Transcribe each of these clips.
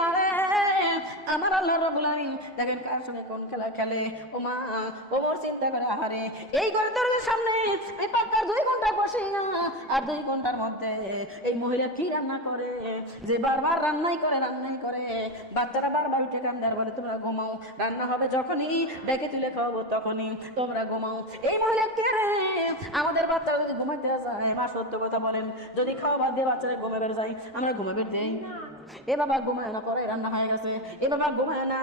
মারে, আমার আল্লাহ দেখেন কার সঙ্গে কোন খেলা খেলে। ও মা ওমর চিন্তা করে, আহারে, এই ঘরের দরজার সামনে এই পাক্কার দুই ঘণ্টা বসে আর দুই ঘণ্টার মধ্যে এই মহিলা কি রান্না করে? যে বারবার রান্নাই করে রান্নাই করে। বাচ্চারা বারবার উঠে কান দেওয়ার বলে, তোমরা ঘুমাও, রান্না হবে যখনই। ডেকে তুলে খাওয়াবো তখনই তোমরা ঘুমাও। এই মহিলা কে? আমাদের বাচ্চারা যদি ঘুমাইতে যায়, মা সত্য কথা বলেন, যদি খাওয়া দিয়ে বাচ্চারা ঘুমাবে যায়, আমরা ঘুমাবে দেই এ বাবা ঘুমায় না করে রান্না হয়ে গেছে। এ বাবা ঘুমায় না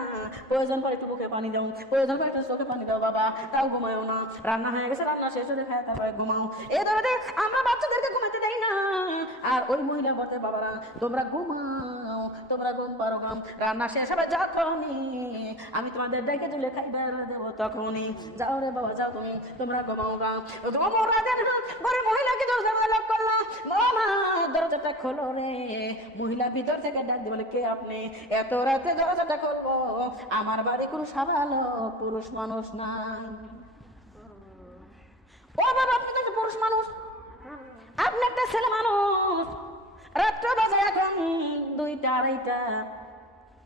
প্রয়োজন পরে একটু মুখে পানি দাও। প্রয়োজন পরে একটু চোখে পানি দাও, বাবা, তাও ঘুমায়ও না। রান্না হয়ে গেছে, রান্না শেষ হয়ে খায় তারপরে ঘুমাও। এ ধরে আমরা বাচ্চাদেরকে ঘুমাইতে দেই না। আর ওই মহিলা বলতে বাবারা, তোমরা ঘুমাও। তোমরা ঘুম পারো রান্না শেষ হবে যখনই। আমি তোমাদের ডেকে তুলে খাইবার দেবো তখনই। যাও রে বাবা, যাও তুমি। তোমরা ঘুমাও গা তোমার রাতের ঘরে মহিলাকে মামা দরজাটা খোলো রে। মহিলা ভিতর থেকে ডাক দিয়ে কে আপনি? এত রাতে দরজাটা খুলবো। আমার বাড়ি কোনো সাবালো পুরুষ মানুষ নাই। ও বাবা, আপনি তো পুরুষ মানুষ। আপনি একটা ছেলে মানুষ। রাত্র বাজে এখন দুইটা, আড়াইটা,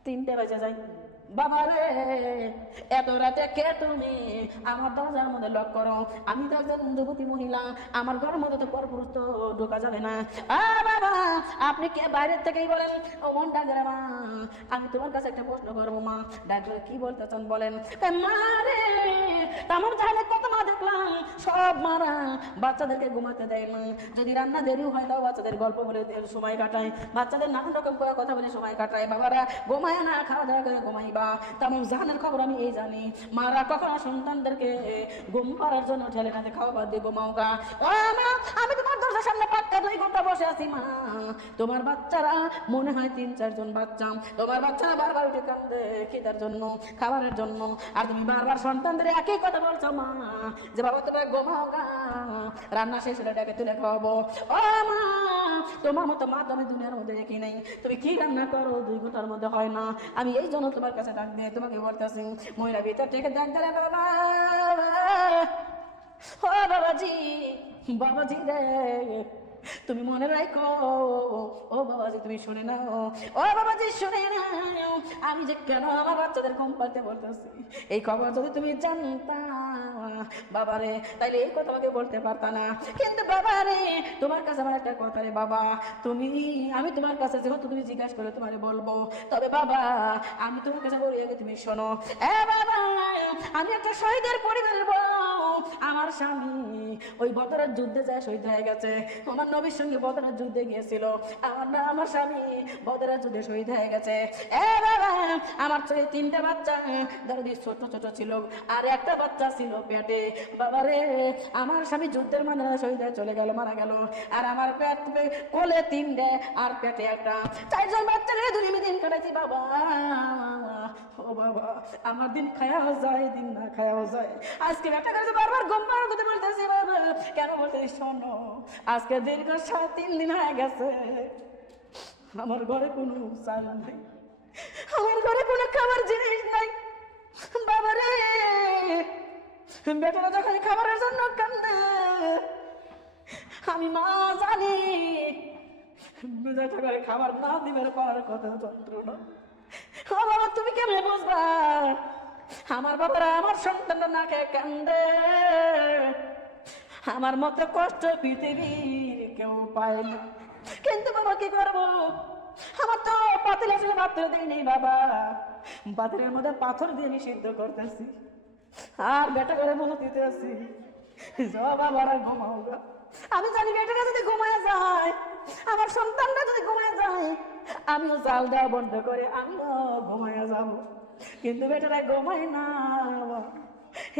তিনটে বাজে যাই। বাবা রে, এত রাতে কে তুমি? আমার দরজার মধ্যে লক করো। আমি তো একজন যুবতী মহিলা, আমার ঘরের মধ্যে তো পরপুরুষ তো ঢোকা যাবে না। আ বাবা, আপনি কে? বাইরের থেকেই বলেন। ও মন ডাকরে মা, আমি তোমার কাছে একটা প্রশ্ন করব মা। ডাক্তার কি বলতে চান বলেন? মা রে তেমন চাইলে কত মা দেখলাম। মারা। বাচ্চাদেরকে ঘুমাতে দেয় না যদি রান্না দেরি হয়, তাও বাচ্চাদের গল্প বলে সময় কাটায়। বাচ্চাদের নানান রকম করে কথা বলে সময় কাটায়। বাবারা, ঘুমায় না, খাওয়া দাওয়া করে ঘুমাই বা তেমন জানের খবর আমি এই জানি। মারা কখনো সন্তানদেরকে ঘুম পাড়ার জন্য ঠেলে টাতে খাওয়া বাদ দিয়ে ঘুমাও গা। আমি তোমার দরজার সামনে পাক্কা দুই ঘণ্টা বসে আছি, মা। তোমার বাচ্চারা, মনে হয় তিন চারজন বাচ্চা। তোমার বাচ্চারা বারবার উঠে কান্দে খিদার জন্য, খাবারের জন্য। আর তুমি বারবার সন্তানদের একই কথা বলছো, মা। যে, বাবা, তোমরা ঘুমাও গা। রান্না শেষ হলে ডেকে তুলে খাওয়াবো। ও, মা, তোমার মতো মা তুমি দুনিয়ার মধ্যে দেখি নাই। তুমি কি রান্না করো? দুই ঘণ্টার মধ্যে হয় না। আমি এই জন্য তোমার কাছে ডাক দিয়ে তোমাকে বলতেছি মহিলা ভিতর থেকে ডাক দিলে বাবা। ও বাবাজি বাবাজি রে, তুমি মনে রাখো, ও বাবাজি তুমি শুনে নাও, ও বাবাজি শুনে নাও, আমি যে কেন আমার বাচ্চাদের কম পারতে বলতেছি? এই খবর যদি তুমি জানতা বাবারে, তাইলে এই কথা আমাকে বলতে পারতা না। কিন্তু বাবারে, তোমার কাছে আমার একটা কথা রে বাবা। তুমি, আমি তোমার কাছে যেহেতু তুমি জিজ্ঞাসা করে তোমারে বলব, তবে বাবা, আমি তোমার কাছে বলি, আগে তুমি শোনো। এ বাবা, আমি একটা শহীদের পরিবারের বউ আমার স্বামী ওই বদরের যুদ্ধে যায়, শহীদ হয়ে গেছে। আমার নবীর সঙ্গে বদরের যুদ্ধে গিয়েছিল। আমার না, আমার স্বামী বদরের যুদ্ধে শহীদ হয়ে গেছে। এ বাবা, আমার ছেলে তিনটা বাচ্চা দরদি ছোট ছোট ছিল, আর একটা বাচ্চা ছিল পেটে। বাবা রে আমার স্বামী যুদ্ধের মানে শহীদ চলে গেল, মারা গেল। আর আমার পেট কোলে তিনটে আর পেটে একটা। চারজন বাচ্চা রে দুনিয়া দিন কাটাইছি, বাবা। ও বাবা, আমার দিন খায়াও যায়, দিন না খায়াও যায়। আজকে কাছে বারবার পাড়ার কথা বলতেছি, বাবা। কেন বলতেছি শোনো, আজকে দীর্ঘ সাড়ে তিন দিন হয়ে গেছে। আমার ঘরে কোনো চাল নাই। আমার ঘরে কোনো খাবার জিনিস নাই। বাবা রে বেটারা যখন খাবারের জন্য কান্দে। আমি মা জানি। বেজাটা করে খাবার না দিবার পাওয়ার কথা যন্ত্রণা ও তুমি কেমনে বুঝবা? আমার বাবারা আমার সন্তানটা না খেয়ে কান্দে। আমার মতো কষ্ট পৃথিবীর কেউ পায় না। কিন্তু বাবা, কি করব? আমার তো পাতিল আসলে পাত্র দিই নেই বাবা। পাতিলের মধ্যে পাথর দিয়ে আমি সিদ্ধ করতেছি। আর বেটা করে দিতে আসি। আমি জানি বেটাটা যদি ঘুমায় যায়, আমার সন্তানটা যদি ঘুমায় যায়, আমিও দেওয়া বন্ধ করে আমিও ঘুমায় যাব। কিন্তু বেটারা ঘুমায় না।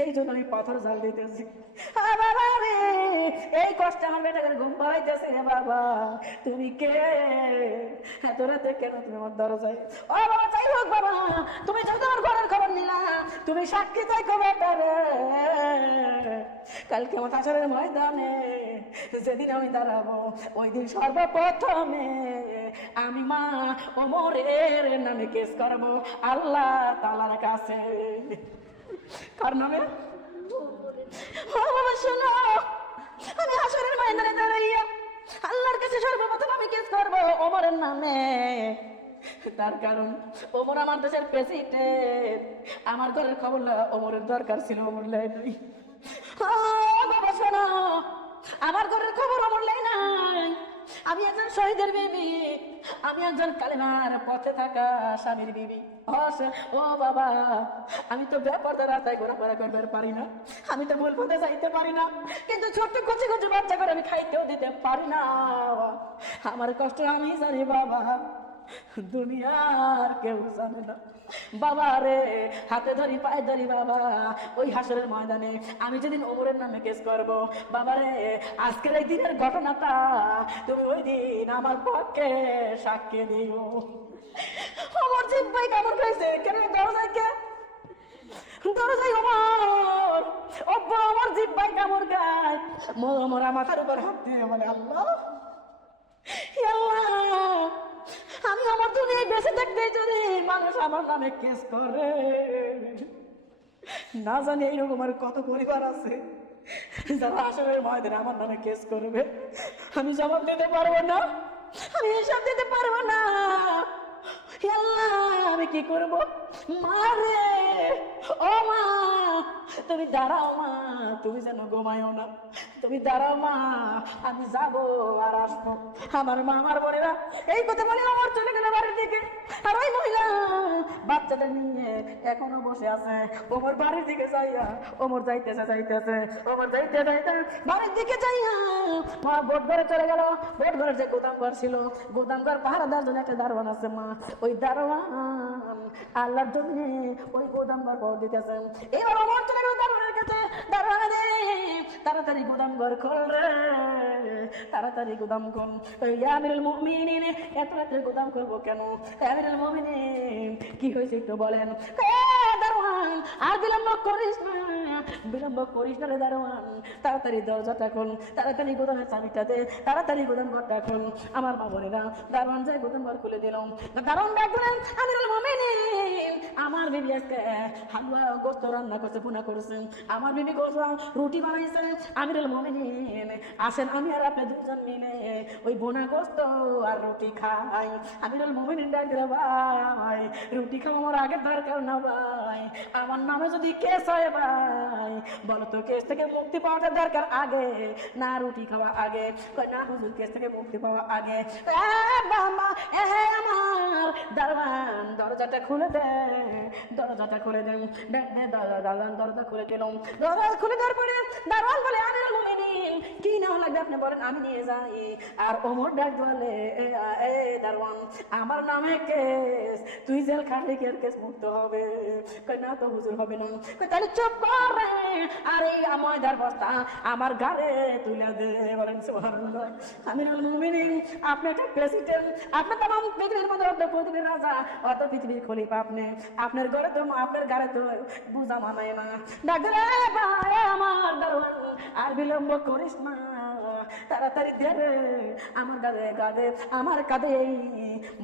এই জন্য আমি পাথর জাল দিতেছি বাবা কষ্ট আমার বেটাকে ঘুম পাড়াইতেছে রে বাবা। তুমি কে? এত রাতে কেন তুমি আমার দরজায়? ও বাবা, যাই হোক বাবা, তুমি যদি আমার ঘরের খবর তুমি সাক্ষী থাকো বেটারে কালকে আমার হাসরের ময়দানে যেদিন আমি দাঁড়াবো, ওই দিন সর্বপ্রথমে আমি মা ওমরের নামে কেস করব। আল্লাহ তালার কাছে। কার নামে? বাবা, শোনো। আমি হাসরের ময়দানে দাঁড়াইয়া আল্লাহর কাছে সর্বপ্রথম আমি কেস করব ওমরের নামে। তার কারণ ওমর আমার দেশের প্রেসিডেন্ট আমার ঘরের খবর না, ওমরের দরকার ছিল ওমর লাই নাই। বাবা শোনো, আমার ঘরের খবর ওমর লাই নাই। আমি একজন শহীদের বিবি, আমি একজন কালেমার পথে থাকা স্বামীর বিবি। ও বাবা, আমি তো ব্যাপার রাস্তায় ঘোরাফেরা করতে পারি না, আমি তো ভুল পথে যাইতে পারি না, কিন্তু ছোট্ট কচি কচি বাচ্চা করে আমি খাইতেও দিতে পারি না। আমার কষ্ট আমি জানি বাবা। দুনিয়ার কেউ জানে না। বাবা রে, হাতে ধরি, পায়ে ধরি বাবা, ওই হাসরের ময়দানে আমি যেদিন ওমরের নামে কেস করব। বাবা রে, আজকের এই দিনের ঘটনাটা তুমি ওই দিন আমার পক্ষে সাক্ষী দিও আমার জিপ ভাই কামড় খাইছে কেন দরজায় কে? দরজায় আমার অব্বা আমার জিপ ভাই কামড় খায় মোরা মাথার উপর হাত দিয়ে বলে, আল্লাহ আমি আমার জন্য বেঁচে থাকতে যদি মানুষ আমার নামে কেস করে। না জানি এইরকম আর কত পরিবার আছে যারা আসলে মায়েদের আমার নামে কেস করবে। আমি জবাব দিতে পারব না। আমি হিসাব দিতে পারব না। আমি কি করব? মা রে, ও মা, তুমি দাঁড়াও মা, তুমি যেন ঘুমায়ও না। তুমি দাঁড়াও মা, আমি যাব আর আসব। আমার মা, আমার বোনেরা, এই কথা বলে আমার চলে গেলে বাড়ির দিকে। আর মহিলা বাচ্চাটা নিয়ে এখনও বসে আছে। ওমর বাড়ির দিকে যাইয়া, ওমর যাইতেছে যাইতেছে, ওমর যাইতে যাইতে বাড়ির দিকে যাইয়া মা বোট ঘরে চলে গেল। বোট ঘরের যে গোদাম ঘর ছিল, গোদাম ঘর পাহারাদার জন্য একটা দারোয়ান আছে মা। ওই দারোয়ান আল্লাহর জন্য ওই গোদাম ঘর পাওয়া দিতেছে। এবার ওমর চলে গেল দারোয়ানের কাছে। দারোয়ান রে তাড়াতাড়ি গুদাম ঘর খোল রে। তাড়াতাড়ি গুদাম খোল। আমিরুল মুমিনিন, এত রাত্রে গুদাম খুলব কেন? আমিরুল মুমিনিন, কি হয়েছে একটু বলেন? দারোয়ান, আর বিলম্ব করিস না। বিলম্ব করিস না রে দারোয়ান। তাড়াতাড়ি দরজাটা খোল তাড়াতাড়ি গোদামের চাবিটা দে, তাড়াতাড়ি গোদাম ঘরটা খোল আমার মা বোনেরা, দারোয়ান যায় গোদাম ঘর খুলে দিলাম দারোয়ান ডাক দিলেন আমিরুল মুমিনিন আমার বিবি আজকে হালুয়া গোস্ত রান্না করছে পুনা করছে। আমার বিবি গোস্ত রুটি বানাইছে আমিরুল মুমিনিন আসেন, আমি আর আপনি দুজন মিলে ওই বোনা গোস্ত আর রুটি খাই। আমিরুল মুমিনিন ডাক দিল, ভাই, রুটি খাওয়া আমার আগের দরকার না ভাই। আমার নামে যদি কেস হয় ভাই বলো তো, কেস থেকে মুক্তি পাওয়াটা দরকার আগে? না, রুটি খাওয়া আগে। না, হুজুর, কেস থেকে মুক্তি পাওয়া আগে। আমার দারওয়ান দরজাটা খুলে দে। দরজাটা খুলে দে। দরজা খুলে দিলাম। দরজা খুলে দেওয়ার পরে দারওয়ান বলে, আমিরুল কি নাও লাগবে? আপনি বলেন, আমি নিয়ে যাই। আর ডাক বলে এ দারওয়ান আমার নামে কেস, তুই জেল খাটলে কেস মুক্ত হবে। কই না তো, হুজুর হবে না। কই তাহলে চুপ রে। আমার গারে তুলে দে। বলেন, সুবহানাল্লাহ। মুমিনিন, আপনি একটা প্রেসিডেন্ট, আপনি পৃথিবীর মধ্যে অর্ধ পৃথিবীর রাজা, অত পৃথিবীর খলিফা আপনি। আপনার ঘরে তো, আপনার গারে তো, বুঝা মানায় না। ডাক্তার ভাই, আমার দারোয়ান, আর বিলম্ব করিস না তাড়াতাড়ি দে রে, আমার কাঁধে কাঁধে আমার কাঁধে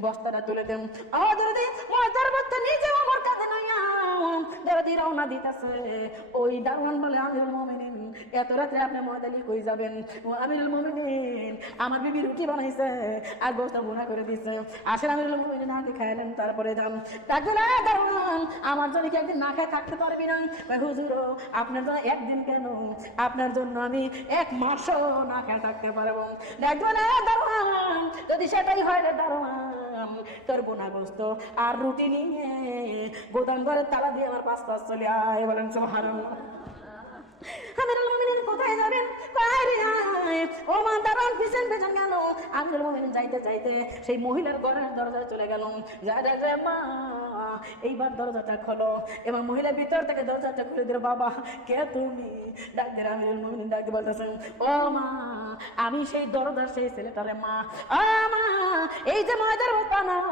বস্তাটা তুলে দেন আমাদের দিন মজার বস্তা রওনা দিতেছে। ওই দারোয়ান বলে, আমিরুল মুমিনিন, এত রাত্রে আপনি ময়দানি কই যাবেন? ও, আমিরুল মুমিনিন, আমার বিবি রুটি বানাইছে, আর গোস্ত ভুনা করে দিছে। আসেন আমিরুল মুমিনিন আগে খাইলেন তারপরে ডাকলেন "এ দারোয়ান, আমার জন্য কি একদিন না খেয়ে থাকতে পারবি না? হুজুর, আপনার জন্য একদিন কেন? আপনার জন্য আমি এক মাসও না খেয়ে থাকতে পারব। দেখবেন দারোয়ান, যদি সেটাই হয় রে দারোয়ান আর রুটি নিয়ে গোদাম ঘরের তালা দিয়ে আমার পাঁচ পাঁচ চলে আয়, বলেন আমিরুল কোথায় ও মা যাইতে যাইতে সেই মহিলার ঘরের চলে গেল। রে মা, এইবার দরজাটা খোলো। এবং মহিলা ভিতর থেকে দরজাটা খুলে দিল, বাবা, কে তুমি? ডাক দিলে ডাক বলতেছেন, ও মা আমি সেই দরজার সেই ছেলেটারে মা মা, এই যে ময়দার বস্তা নাও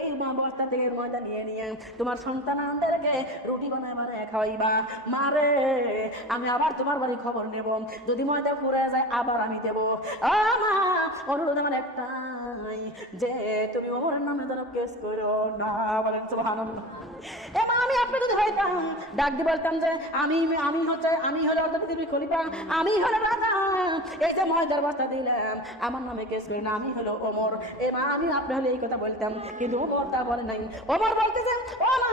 এই মা বস্তা থেকে ময়দা নিয়ে নিয়ে তোমার সন্তানদেরকে রুটি বানায় বানায় খাওয়াইবা মারে আমি আবার তোমার বাড়ি খবর নেব। যদি ময়দা পুড়ে যায়, আবার আমি দেব। ও মা, অনুরোধ আমার একটাই, যে তুমি ওমরের নামে যেন কেস করো না, বলেন সুবহানাল্লাহ। এবার আমি আপনি যদি হইতাম, ডাক দিয়ে বলতাম যে, আমি আমি হচ্ছে, আমি হলে অর্ধ পৃথিবীর খলিফা, আমি হলে রাজা। এই যে ময়দার বস্তা দিলাম। আমার নামে কেস করি না, আমি হলো ওমর। এবার আমি আপনি হলে এই কথা বলতাম, কিন্তু ওমর তা বলে নাই। ওমর বলতেছে ও মা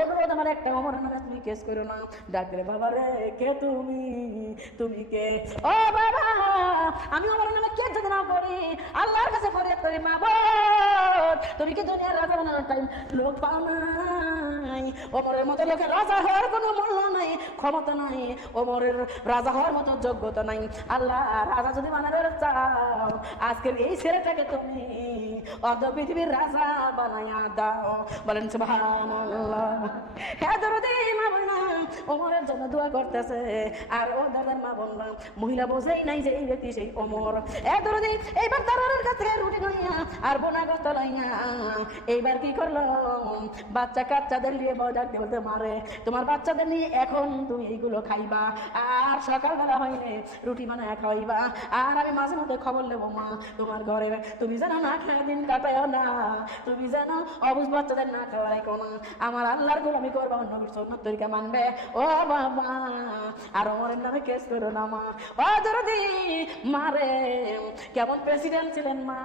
অনুরোধ আমার একটা ওমরের নামে তুমি কেস করো না। ডাক দিলে বাবা রে, কে তুমি? তুমি কে? ও বাবা, আমি ওমরের নামে কে যদি না করি, আল্লাহর কাছে করি মা তুমি কি দুনিয়ার রাজা বানানোর টাইম লোক পাও নাই। ওমরের মতো লোকের রাজা হওয়ার কোনো মূল্য নাই, ক্ষমতা নাই। ওমরের রাজা হওয়ার মতো যোগ্যতা নাই। আল্লাহ, রাজা যদি বানানোর চাও, আজকের এই ছেলেটাকে তুমি অর্ধ পৃথিবীর রাজা বানাইয়া দাও। বলেন হ্যাঁ মা করতেছে। আর ও দাদার মা মহিলা নাই যে এই ব্যক্তি সেই ওমর। এ দরদি, এইবার রুটি আর এইবার কি করল? বাচ্চা কাচ্চাদের নিয়ে বজার বলতে মারে তোমার বাচ্চাদের নিয়ে এখন তুমি এইগুলো খাইবা, আর সকালবেলা হইলে রুটি বানায় খাওয়াইবা, আর আমি মাঝে মধ্যে খবর নেব, মা, তোমার ঘরে তুমি যেন না খাওয়া দিন কাটাইও না, তুমি যেন অবুজ বাচ্চাদের না খাওয়াই কোনো আমার আল্লাহর গোলামি করবা, অন্য সন্ন্যত তরিকা মানবে। ও বাবা, আর ওমরের নামে কেস করো না, মা। ও দরদি মারে কেমন প্রেসিডেন্ট ছিলেন, মা?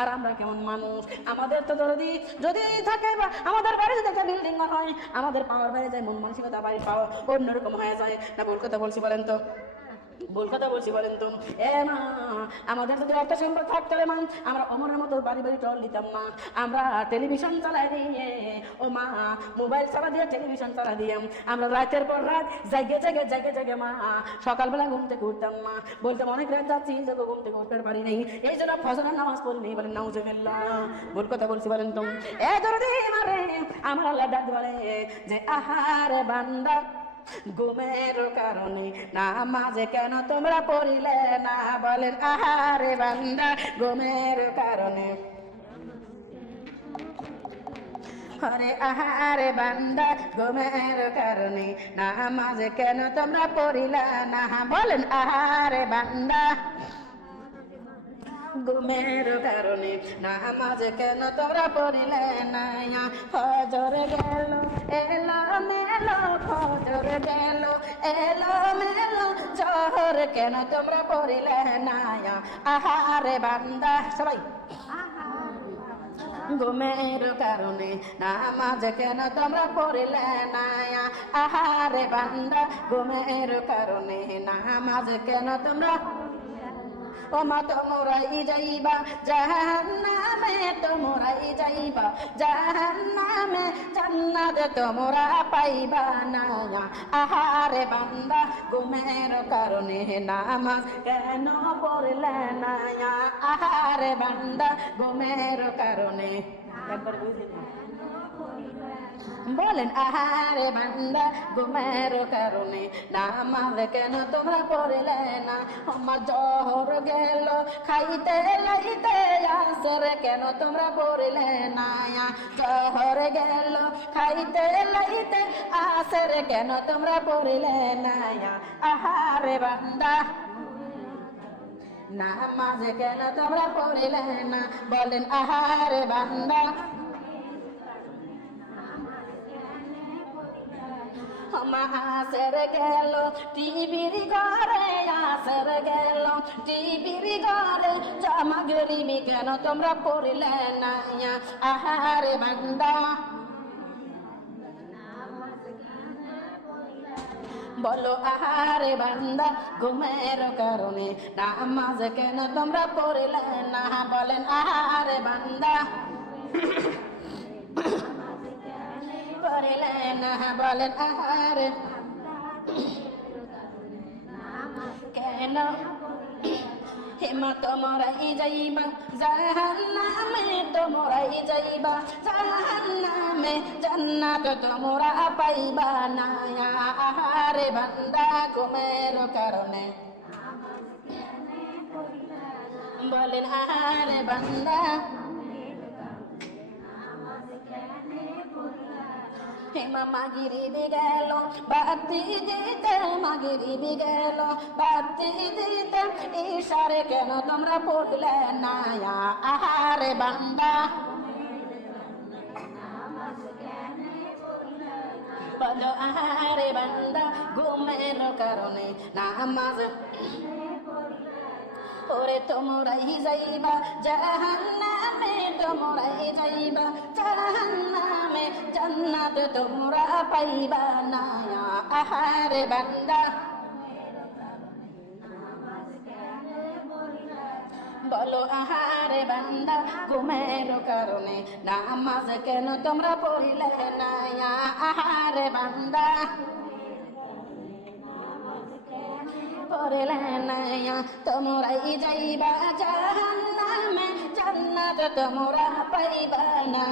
আর আমরা কেমন মানুষ? আমাদের তো দরদি যদি থাকে বা আমাদের বাড়ি যদি বিল্ডিং হয়। আমাদের পাওয়ার বাইরে যায়, মন মানসিকতা বাড়ি পাওয়া অন্যরকম হয়ে যায়। না ভুল কথা বলছি বলেন তো? ভুল কথা বলছি বলেন তো। এ মা, আমাদের যদি অর্থ সম্পদ থাকতো রে মা, আমরা অমরের মতো বাড়ি বাড়ি টল দিতাম না আমরা টেলিভিশন চালাই দিয়ে, ও মা, মোবাইল চালা দিয়ে টেলিভিশন চালা দিয়ে আমরা রাতের পর রাত জাগে জাগে জাগে জাগে মা, সকালবেলা ঘুম থেকে উঠতাম মা। বলতাম, অনেক রাত যাচ্ছি যখন ঘুম থেকে উঠতে পারি নেই। এই জন্য ফজরের নামাজ পড়ি নেই বলেন নাউজুবিল্লাহ। ভুল কথা বলছি বলেন তো। এ দরদি মারে আমার আল্লাহ ডাক বলে যে, আহারে বান্দা ঘুমের কারণে নামাজে কেন তোমরা পড়িলে না? বলেন, আহারে বান্দা, ঘুমের কারণে। হরে আহারে বান্দা, ঘুমের কারণে নামাজে কেন তোমরা পড়িলা না? বলেন, আহারে বান্দা। ঘুমের কারণে নামাজ কেন তোরা পড়িলে না হজর গেল এলো মেলো হজর গেল এলো মেলো জহর কেন তোমরা পড়িলে না আহারে বান্দা, সবাই। ঘুমের কারণে নামাজ কেন তোমরা পড়িলে না আহারে বান্দা ঘুমের কারণে নামাজ কেন তোমরা ওমা তোমরাই যাইবা, জাহান্নামে তোমরাই যাইবা, জাহান্নামে জান্নাত তোমরা পাইবা না। আহারে বান্দা, ঘুমের কারণে নামাজ কেন পড়লে না? আহারে বান্দা, ঘুমের কারণে। একবার বুঝে বলেন, আহারে বান্দা, ঘুমের কারণে নামাজ কেন তোমরা পড়লে না? আমার জহর গেল, খাইতে লাইতে আসর কেন তোমরা পড়লে না? জহর গেল, খাইতে লাইতে আসর কেন তোমরা পড়লে না? আহারে বান্দা, নামাজ কেন তোমরা পড়লে না? বলেন, আহারে বান্দা মাসের গেল, টিভির ঘরে আসর গেল, টিভির ঘরে জামা গরিবি কেন তোমরা পড়লে না আহারে বান্দা। বলো আহারে বান্দা, ঘুমের কারণে নামাজ কেন তোমরা পড়লে না? বলেন আহারে বান্দা। পড়লে না বলেন, আহারে, কেন? হেমা তোমরাই যাইবা, জাহান্নামে তোমরাই যাইবা, জাহান্নামে জান্নাত তোমরা পাইবা না। আহারে, বান্দা, ঘুমের কারণে। বলেন, আহারে, বান্দা হেমা মাগিরিবি গেল বাতি দিতে মাগিরিবি গেল বাতি দিতে ইশারে কেন তোমরা পড়লে না? আহারে বান্দা। বলো আহারে বান্দা, ঘুমের কারণে নামাজ ওরে তোমরাই যাইবা, জাহান্নামে তোমরাই যাইবা, জাহান্নামে জান্নাত তোমরা পাইবা না। আহারে বান্দা। বলো আহারে বান্দা, ঘুমের কারণে নামাজ কেন তোমরা পড়িলে না? আহারে বান্দা। পড়লে না তোমরাই যাইবা জাহান্নামে জান্নাত তোমরা পাইবা না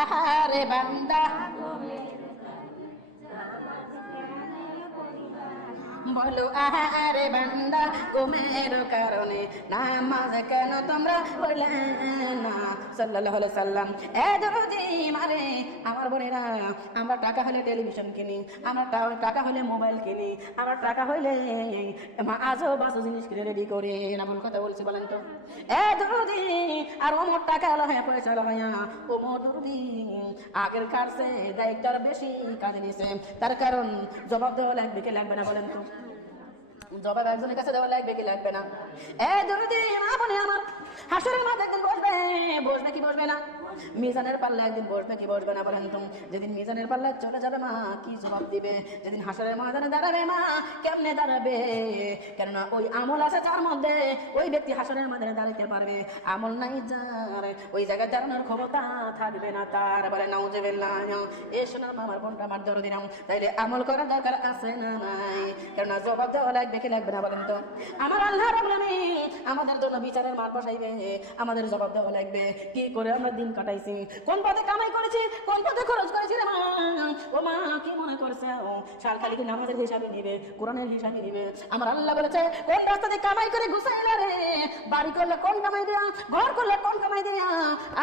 আহারে বান্দা। বলো, আহারে বান্দা, ঘুমের কারণে নামাজ কেন তোমরা বলে না? আলাইহি সাল্লাম এ দরদি মারে, আমার বোনেরা, আমরা টাকা হলে টেলিভিশন কিনি, আমরা টাকা হলে মোবাইল কিনি, আমরা টাকা হইলে আজও বাসো জিনিস কিনে রেডি করে না ভুল কথা বলছি বলেন তো? এ দরদি আর ওমর টাকা লহে, পয়সা লহাইয়া ওমর দরদি আগের কারসে দায়িত্ব বেশি কাজে নিছে তার কারণ জবাব দেওয়া লাগবে, কি লাগবে না বলেন তো? জবাব একজনের কাছে দেওয়া লাগবে কি লাগবে না? এ দরদি মা বনে আমার হাসরের মাঝে একদিন বসবে। বসবে কি বসবে না? মিজানের পাল্লা একদিন বসবে, কি বসবে না বলেন যেদিন মিজানের পাল্লা চলে যাবে মা, কি জবাব দিবে? যেদিন হাসরের ময়দানে দাঁড়াবে মা, কেমনে দাঁড়াবে? কেননা ওই আমল আছে যার মধ্যে, ওই ব্যক্তি হাসরের ময়দানে দাঁড়াতে পারবে। আমল নাই যার, ওই জায়গায় দাঁড়ানোর ক্ষমতা থাকবে না তার। বলে, নাউজুবিল্লাহ, এ শোনা আমার বোনটা আমার দরদি নাও তাইলে আমল করার দরকার আছে না নাই? কেননা জবাব দেওয়া লাগবে, কি লাগবে না বলেন তো? আমার আল্লাহ আমাদের জন্য বিচারের মাঠ বসাইবে, আমাদের জবাব দেওয়া লাগবে। কি করে আমরা দিন কাটাইছি। কোন পথে কামাই করেছি? কোন পথে খরচ করেছি রে মা? ও মা, কি মনে করছে? ও কি নামাজের হিসাবে নিবে, কোরআনের হিসাবে নিবে। আমার আল্লাহ বলেছে, কোন রাস্তাতে কামাই করে ঘুষাইলা রে? বাড়ি করলে কোন কামাই দিয়া? ঘর করলে কোন কামাই দিয়া?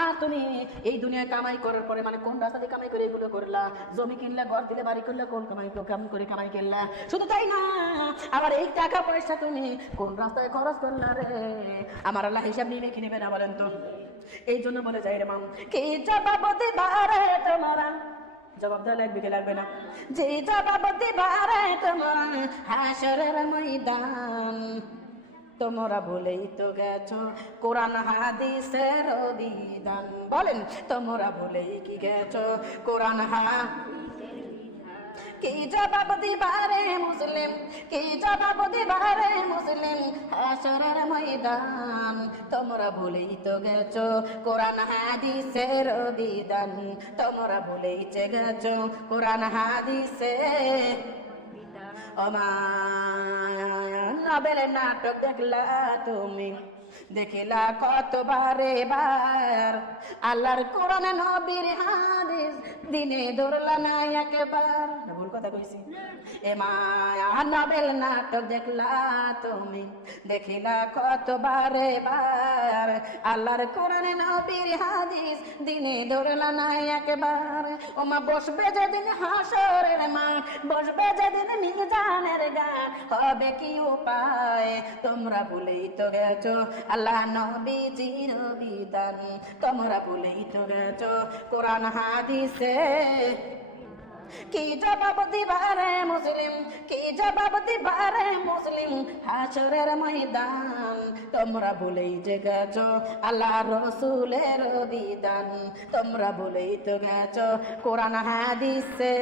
আর তুমি এই দুনিয়ায় কামাই করার পরে মানে কোন রাস্তাতে কামাই করে এগুলো করলা? জমি কিনলে, ঘর দিলে, বাড়ি করলে, কোন কামাই কামাই করে কামাই করলা? শুধু তাই না, আবার এই টাকা পয়সা তুমি কোন রাস্তায় খরচ করলা রে? আমার আল্লাহ হিসাব নিবে কি নেবে না বলেন তো? এই জন্য বলে যাই রে মাম কে জবাব দিবারে তোমারা? জবাব দেওয়া লাগবে কি লাগবে না? যে জবাব দিবারে তোমার, হাসরের ময়দান, তোমরা ভুলেই তো গেছো কোরআন, হাদিসের বিধান বলেন, তোমরা ভুলেই কি গেছো কোরআন হা কি জবাব দিবারে মুসলিম? কি জবাব দিবারে মুসলিম? হাসরের ময়দান, তোমরা ভুলেই তো গেছো। কোরআন, হাদিসের বিধান, তোমরা ভুলেই তো গেছো। কোরআন হাদিসে নবেল নাটক দেখলা তুমি। দেখিলা কতবার এবার। আল্লাহর কোরআন নবীর হাদিস, দিনে ধরলা না একবার। ভুল কথা কইছি। এ মায়া নবেল নাটক দেখলা তুমি, দেখিলা কতবার এবার। আল্লাহর কোরআন নবীর হাদিস, দিনে ধরলা না একবার। ও মা বসবে যেদিন হাসরের মা বসবে যেদিন মিজানের গান। হবে কি উপায়? তোমরা ভুলেই তো গেছো। আল্লাহ নবীজির বিধান। তোমরা ভুলেই তো গেছো কোরআন হাদিসে। কি জবাব দিবারে মুসলিম? কি জবাব দিবারে মুসলিম? হাসরের ময়দান। তোমরা ভুলেই যে গেছো আল্লাহ রসুলের বিধান। তোমরা ভুলেই তো গেছো কোরআন হাদিসে।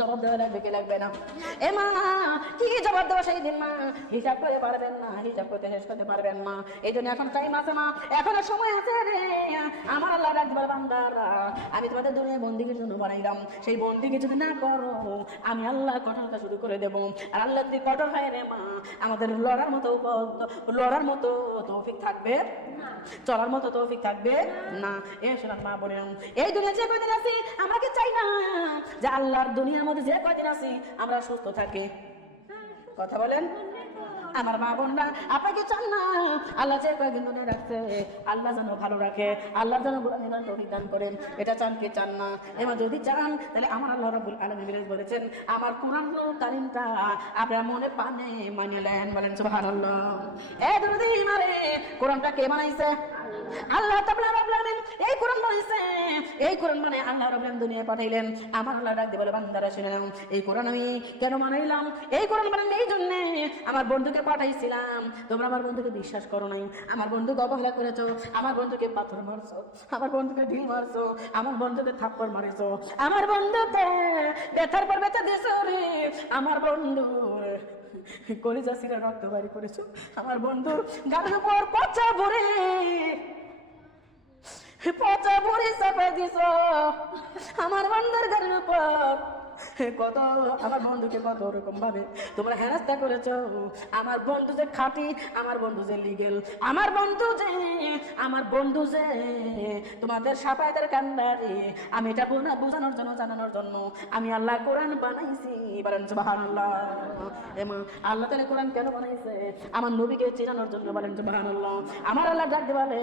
জবাব দেওয়া লাগবে, কি লাগবে না? এ মা, কি জবাব দেওয়া সেই দিন মা? হিসাব করে পারবেন না, হিসাব করতে শেষ করতে পারবেন মা এই জন্য এখন টাইম আছে মা, এখনও সময় আছে রে। আমার আল্লাহ রাখবার বান্দারা, আমি তোমাদের দুনিয়া বন্দিকের জন্য বানাইলাম। সেই বন্দিকে যদি না করো, আমি আল্লাহ কঠোরতা শুরু করে দেবো। আর আল্লাহ যদি কঠোর হয় রে মা, আমাদের লড়ার মতো লড়ার মতো তৌফিক থাকবে। চলার মতো তৌফিক থাকবে না। এ শোনার মা বলে এই দুনিয়া যে কয়দিন আছি আমরা কি চাই না। যে আল্লাহর দুনিয়ার মধ্যে যে কয়দিন আছি, আমরা সুস্থ থাকি। কথা বলেন? আমার মা বোনরা, আপনাকে চান না। আল্লাহ যে কয়েকদিন মনে রাখছে, আল্লাহ যেন ভালো রাখে, আল্লাহ যেন গোলামি না দান করেন। এটা চান কি চান না? এবার যদি চান, তাহলে আমার আল্লাহ রাবুল আলম বলেছেন, আমার কোরআন তালিমটা আপনার মনে পানে মানে নেন। বলেন, সুবহানাল্লাহ। এ দুদিন মারে, কোরআনটা কে বানাইছে? আল্লাহ এই কোরআন এই কোরআন আল্লাহ দুনিয়ায় পাঠাইলেন। আমার আল্লাহ ডাক দিয়ে বলে, বান্দারা এই কোরআন আমি কেন এই কোরআন এই জন্য আমার বন্ধুকে পাঠাইছিলাম। তোমরা আমার বন্ধুকে বিশ্বাস করো নাই। আমার বন্ধুকে অবহেলা করেছ। আমার বন্ধুকে পাথর মারছো। আমার বন্ধুকে ঢিল মারছো। আমার বন্ধুকে থাপ্পড় মারিছো। আমার বন্ধুকে ব্যথার পর ব্যথা রে। আমার বন্ধু কলিজা সিরা রক্ত বাড়ি করেছ। আমার বন্ধুর গাড়ির উপর পচা ভরে পচা ভরে চাপা দিছ। আমার বন্ধুর গাড়ির উপর কত, আমার বন্ধুকে কত রকম ভাবে তোমরা হেরাস্তা করেছ? আমার বন্ধু যে খাঁটি, আমার বন্ধু যে লিগেল আমার বন্ধু যে, আমার বন্ধু যে, তোমাদের সাপাইদের কান্ডারে। আমি এটা বোঝানোর জন্য, জানানোর জন্য। আমি আল্লাহ কোরআন বানাইছি, বলেন সুবহানাল্লাহ। এমা, আল্লাহ তাআলা কোরআন কেন বানাইছে? আমার নবীকে চেনানোর জন্য, বলেন সুবহানাল্লাহ। আমার আল্লাহ ডাকতে বলে,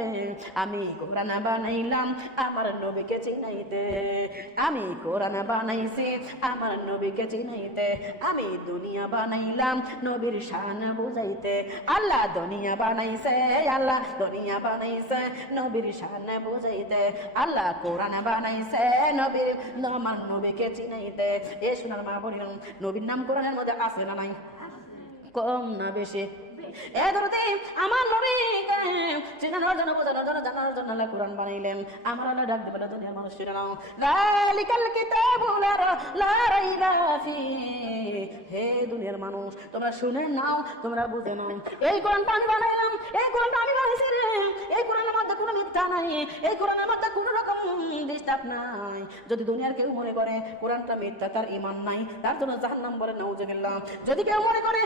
আমি কোরআন বানাইলাম, আমার নবীকে চিনাইতে। আমি কোরআন বানাইছি, আমার নবীকে চিনাইতে আমি দুনিয়া বানাইলাম। নবীর শান বুঝাইতে আল্লাহ দুনিয়া বানাইছে, আল্লাহ দুনিয়া বানাইছে। নবীর শান বুঝাইতে আল্লাহ কোরআন বানাইছে। নবীর আমার নবীকে চিনাইতে এ শোনার মা বলিলাম নবীর নাম কোরআনের মধ্যে আছে না নাই? কম না বেশি। এ আমার নবীকে চেনানোর জন্য বোঝানোর জন্য জানানোর জন্য কোরআন বানাইলেন। আমার ডাক মানুষ লালিকাল হে দুনিয়ার মানুষ, তোমরা শুনে নাও, তোমরা বুঝে নাও। এই কোরআনটা আমি বানাইলাম, এই কোরআনটা আমি বানাইছি রে এই কোরআনের মধ্যে কোনো মিথ্যা নাই, এই কোরআনের মধ্যে কোনো রকম ডিস্টার্ব নাই। যদি দুনিয়ার কেউ মনে করে, কোরআনটা মিথ্যা, তার ইমান নাই, তার জন্য জাহান্নাম বলে নাউজুবিল্লাহ। যদি কেউ মনে করে